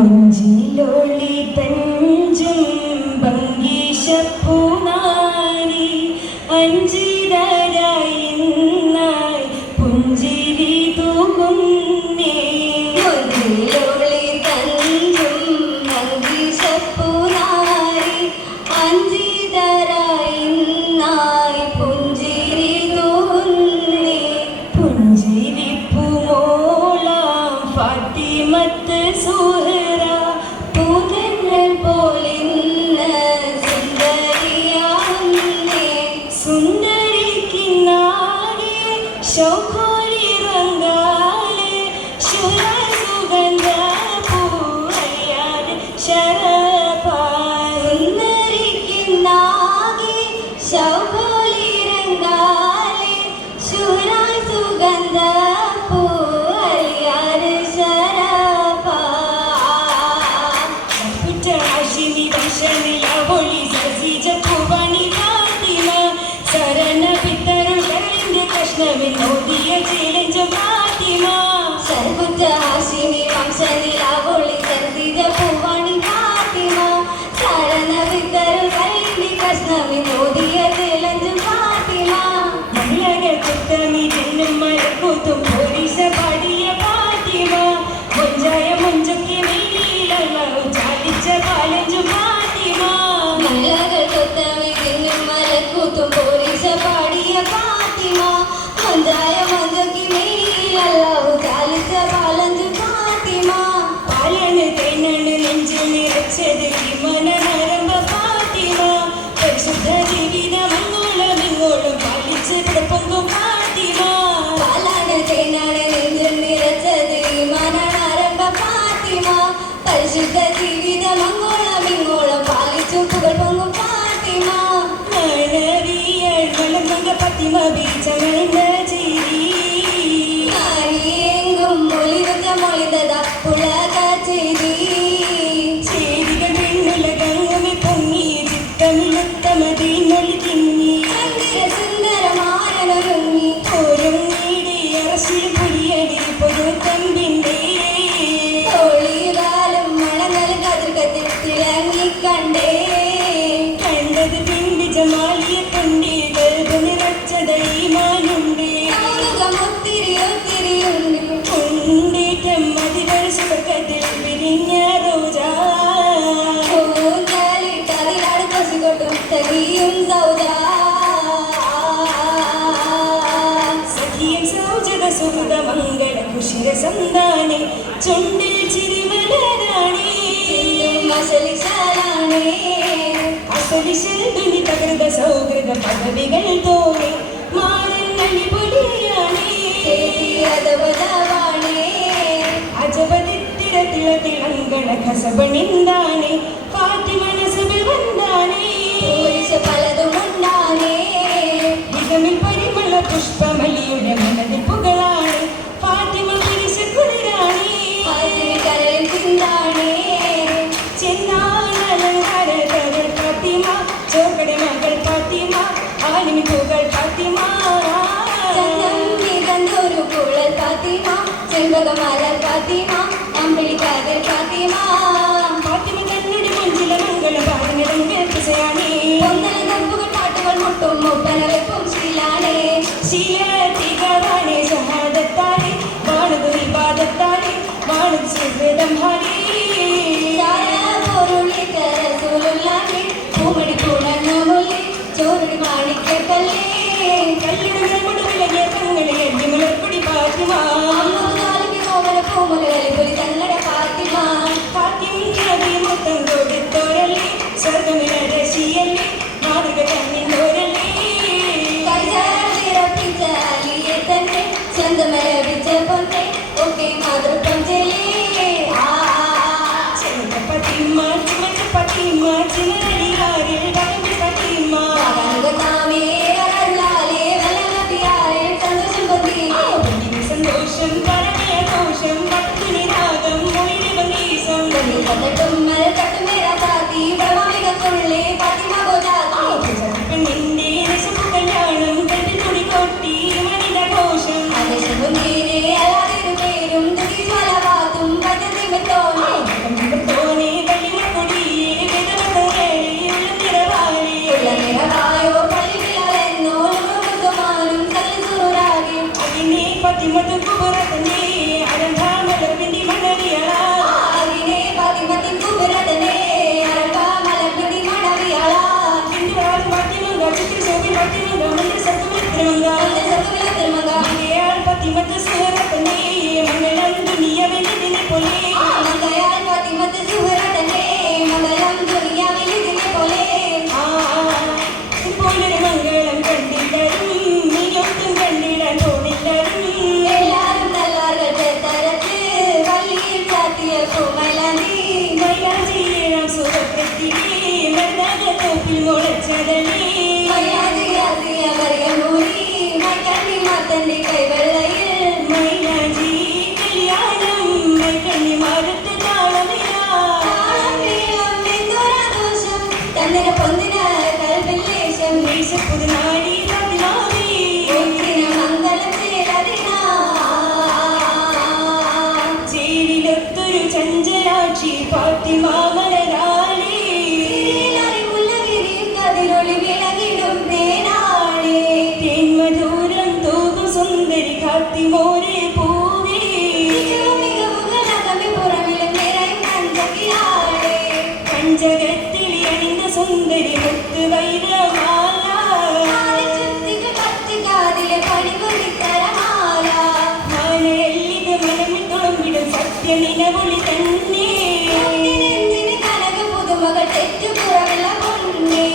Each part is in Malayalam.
മുഞ്ചിലൊളി തഞ്ചും ഭംഗീശപ്പൂനാരി അഞ്ചിതരായി നായി പുഞ്ചിരി തൂകുന്നേ. മുഞ്ചിലൊളി തഞ്ചും ഭംഗീശപ്പൂനാരി അഞ്ചിതരായി നായി പുഞ്ചിരി തൂകുന്നേ. പുഞ്ചിരിപ്പുമോളാം ഫാത്തിമത്ത് സുഹറ പൂതന്നൽ പോലിന്ന് സുന്ദരിയാവുന്നേ. സുന്ദരിക്കിന്നാകെ ശൗഖോലിറങ്ങാലെ ശുരസുഗന്ധ പൂവയ്യാട് ശരപാൽ. സുന്ദരിക്കിന്നാകെ ശൗഖോലിറങ്ങാലെ ശുരാൽ സുഗന്ധ പൂവലിയാര് ശരപാൽ. കുറ്റ ഹാഷിമി വംശനിലവൊളി സസിജ പൂവണി ഫാത്തിമ സരണ പിത്തരുകളിന്റെ കഷ്ണമിൽ ഓതിയ ചേലഞ്ച ഫാത്തിമ. സർകുറ്റ ഹാഷിമി വംശനിലാവൊളി സർദിജ പൂവാണി ഫാത്തിമ സരണ വിത്തരുകളിന്റെ കഷ്ണമിൽ ഓതിയ ചേലഞ്ച് ഫാത്തിമ. മലകൾ കുത്തമി ജന്നും മരക്കൂത്തും പോലീസ പാടിയ ഫാത്തിമ മുഞ്ചായ മുഞ്ചൊക്കെ വെയിലല്ലാഹു ചാലിച്ച പാലഞ്ചു ഫാത്തിമ. മലകൾ കൊത്തമി തിന്നും മലക്കൂത്തും പോലീസ പാടിയ ഫാത്തിമ മഞ്ചായ മഞ്ചക്കി മേലിയല്ലാഹു ചാലിച്ച പാലഞ്ച് ഫാത്തിമ. പാലണ് തേനണ് നെഞ്ചിൽ നിറച്ചത് മനനരമ്പ ഫാത്തിമ. പരിശുദ്ധ ജീവിതം അങ്ങോളം പാലിച്ച് പിടപ്പൊങ്കും ഫാത്തിമ. പാലാണ് തേനാണ് നെഞ്ചിൽ നിറച്ചത് മനനാരംഭ ഫാത്തിമ. പരിശുദ്ധ ജീവിതം അങ്ങോളം പാലിച്ചു പുകൾ പൊങ്ങും ഫാത്തിമ. മണവിയൽ മലമക ഫാത്തിമ ബീച്ചങ്ങളിന്ന ചിരി. നാരിയെങ്കും മൊളിവച്ച മൊളിതത പുളക ചെയ്തി. ചേരികൾ പെണ്ണുലകങ്ങമെ പൊങ്ങി ചിത്തമിലുത്തമതീനൊലി തിങ്ങി. ചന്ദ്ര സുന്ദരമാരനൊരുങ്ങി ഒരുങ്ങിടി അറസിൽ പുലിയടി പൊതുത്തമ്പിന്റെ. തോളികാലും മണങ്ങൽ കതിർക്കത്തിൽ തിളങ്ങി കണ്ടേ. കണ്ടത് പിണ്ടി ജമാലിയ തൊണ്ടി ഗർഭ നിറച്ചത് ഈമാനുണ്ട്. ഒത്തിരി ഒത്തിരിയുണ്ട് ഉണ്ടേറ്റം മതികൾ സുഖത്തിൽ പിരിഞ്ഞ റോജാ. ൂഞ്ഞാലിട്ടതിലാണ് കൊശികൊട്ടും തകിയും സൗദാ. സഖിയം സൗജത സുഹൃത മംഗള കുശിര സന്താനെ ചുണ്ടിൽ ചിരിമലരാണി. മശലിശാലാണേ അസലിശൽ തുനി തകർന്ന സൗഹൃദ പദവികൾ തോന്നി മാറന്നളി പൊലിയാണി. ചേതിയതവതാവാണേ അജപതിത്തിര തിളതിളങ്കണ കസബണിന്താനെ ഫാത്തിമ നസബിൽ വന്നാനെ. പോലീസ് പലതുമുണ്ടാണേ ഹിതമിൽ പരിമള പുഷ്പമലിയുടെ മനതിൽ പുകളാണ് ഫാത്തിമ പുരുഷ കുളിരാണി. ഫാത്തിമ കരളിൽ തിന്താണേ ചെന്നാലങ്കാര തവൾ ഫാത്തിമ ചോക്കടി മകൾ ഫാത്തിമ ആലിമി പൂകൾ ഫാത്തിമ. ചന്ദം നിറഞ്ഞൊരു കുഴൽ ഫാത്തിമ ചെമ്പകമലർ ഫാത്തിമ അമ്പിളിക്കാകൽ ഫാത്തിമ. ഫാത്തിമ തന്നുടെ മുഞ്ചില മംഗള പാദനിറങ്ങാണി. ഒന്നര നമ്പുകൾ പാട്ടുകൾ മുട്ടും മുപ്പന വെപ്പും ശീലാണേ ശീലത്തികാണെ സഹാദത്താലെ വാണതു വിവാദത്താലെ വാണതു സുഹൃതം ഹാരി. പൂമടി പൂണന്ന മുല്ലി ചോറുടി മാണിക്കപ്പല്ലേ കല്ലുടങ്ങൾ മുടുവിലകിയ തങ്ങളെ എണ്ണിമുലർക്കുടി ഫാത്തിമ. പൂമുലകളി തങ്ങളുടെ ഫാത്തിമ. ഫാത്തിമി മൊത്തം കൊടുത്തോരല്ലേ സ്വർഗമില രശിയല്ലേ മാതൃക തന്നിന്നോരല്ലേ. കൈചാരിറപ്പിച്ച അലിയെ തന്നെ സ്വന്തമലപിച്ച പൊന്നെ ഒക്കെ മാതൃത്വം ചെലേ. ചെറുത ഫാത്തിമ ചുമച്ച ഫാത്തിമ ചിലരിൽ പതിമ താമേ ഫാത്തിമത്ത് കുബറ തന്നെ അരങ്കാമലർവിന്തി മണവിയള ആകിനെ ഫാത്തിമത്തിൻ കുബറ തന്നെ അരങ്കാമലർവിന്തി മണവിയള ഹിന്ദുവാൾ ഫാത്തിമങ്ക ചിത്രശോഭി ഫാത്തിമങ്ക മന്ത്രി സർക്കുമിത്രമങ്ക മംഗയാൾ ഫാത്തിമത്ത് സുഹറ തന്നെ മംഗളം ദുനിയവെന്നതിനെ പോലെ മംഗയാൾ ഫാത്തിമത്ത് സുഹറ തന്നെ മംഗളം ദുനിയവെന്നതിനെ പോലെ ഇപ്പോഴൊരു മംഗളം കണ്ടില്ലരും നീയൊട്ടും കണ്ടിടാൻ തോന്നില്ലരും എല്ലാരും നല്ലാർകൾ ചേർത്തരത്ത് വള്ളിയിൽ ചാത്തിയ പൂമൈലാന്തി മൈലാഞ്ചിയേഴാം സുഖപ്രത്തിയെ മരുന്നാകത്തോപ്പിൽ മുളച്ചതല്ലേ മൈലാഞ്ചിയാസിയ മറിയമൂരി മൈക്കണ്ണി മാത്തന്റെ കൈവെള്ളയിൽ മൈലാഞ്ചി കല്യാണം മൈക്കണ്ണി മാറത്ത് താളമില്ല താളം വീളം എന്തൊരാഘോഷം തന്നിന പൊന്നിന കൽബില്ലേശം ദേശപ്പുതു നാടി തമിഴ്നാടി ഒന്നിന മംഗളം ചേരതിനാ ചേരിലൊത്തൊരു ചഞ്ചലാക്ഷി ഫാത്തിമ മലരാളി മുല്ലഗിരിയും കതിരൊളി വിളങ്ങിടും തേനാളേ തേന്മധൂരം തൂകും സുന്ദരി കാത്തിമോരെ പൂവേ മികവുകളകമി പുറമിലും നിറയും കഞ്ചകിലാളേ പഞ്ചകത്തിളി അണിந்த സുന്ദരി മുത്ത് വൈരമാല ചുത്തികൾ കത്തിക്കാതിലെ പണികൊള്ളിത്തരമാല മാലയല്ലിത് മനമിൽ തുളുമ്പിടും സത്യനിലവൊളി തന്നെ എന്തിന് കനക പുതുമകൾ തെറ്റുപുറമുള്ള പൊന്നേ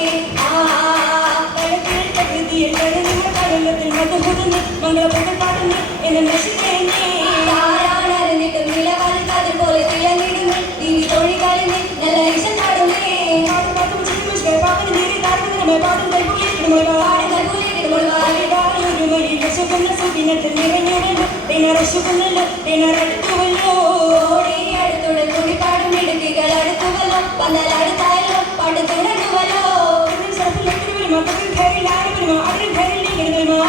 കളത്തിൽ പ്രകൃതിയിൽ കരുതുന്ന കടലത്തിൽ മധുപുതുന്ന് മംഗളപുകൾ പാടുന്നു എന്നെ നശിക്കുന്നേ താരാണറിഞ്ഞിട്ടും നിലവാൽ കതിർ പോലെ തിളങ്ങിടുന്നു ദിവി തൊഴികളിൽ നല്ല ഇഷ്ടം പാടുന്നേ പാടും ചിരിമുഷ്കർ പാടും നീരി താരതമ്യ പാടും കൈപുള്ളിടുമ്പോൾ പാടുകൾ പുള്ളിടുമ്പോൾ ഒരു മൊഴി വിശക്കുന്ന സുദിനത്തിൽ നിറഞ്ഞുവല്ലോ തേനറശുക്കുന്നല്ലോ തേനറടുത്തുവല്ലോ ഓടി അടുത്തുടൽ തുടിപ്പാടും ഇടുക്കികൾ അടുത്തുവല്ലോ പന്തലടുത്തായല്ലോ പാട്ട് തുടങ്ങുവല്ലോ മക്കളും ഘരിൽ ആരും വരുമോ അവരും ഘരിൽ നീങ്ങിടുമോ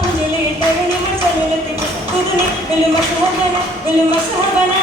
പൂജയിൽ ഇട്ടവനിമ സകലത്തിൽ പുതുനി വെല്ലും മസഹബന